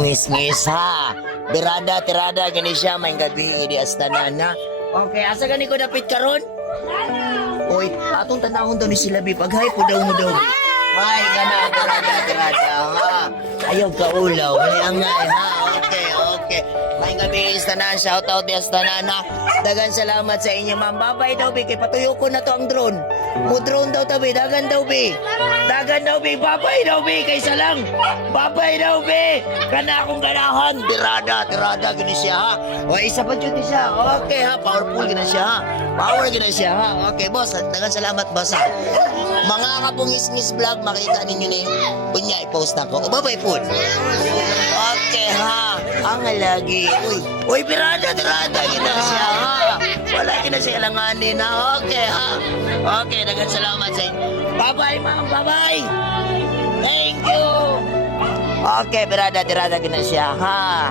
akong ngis ha. Birada, tirada, gani siya, may gabi, di astanan ha. Okay, asa gani ko dapit karon? Oy, atong tanahon daw ni sila bi paghay po daw mo daw. Ay, gana, tirada, ha. Ayaw ka ulaw, may angay ha. Okay, okay. May gabi, astanan, shout out di astanan ha. Dagan salamat sa inyo, ma'am. Babay daw, bi. Kay patuyo ko na to ang drone. Mo drone daw, tabi. Dagan daw, bi. Dagan daw, bi. Babay daw, bi. Kaysa lang. Babay daw, bi. Kana akong ganahan. Tirada, gini siya, ha. O, isa pa dyan siya. Okay, ha. Powerful gina siya, ha. Power gina siya, ha. Okay, boss. Dagan salamat, boss, ha. Mga kapungis-ngis vlog, makita ninyo ni. Kunya, i-post na ko. O, babay po. Okay, ha. Ang lagi. Uy, tirada, gina siya, ha. Wala ka na siya alanganin, ha? Okay, ha? Okay, dagan salamat sa inyo. Bye-bye, ma'am. Bye-bye. Thank you. Okay, tirada ka na siya, ha?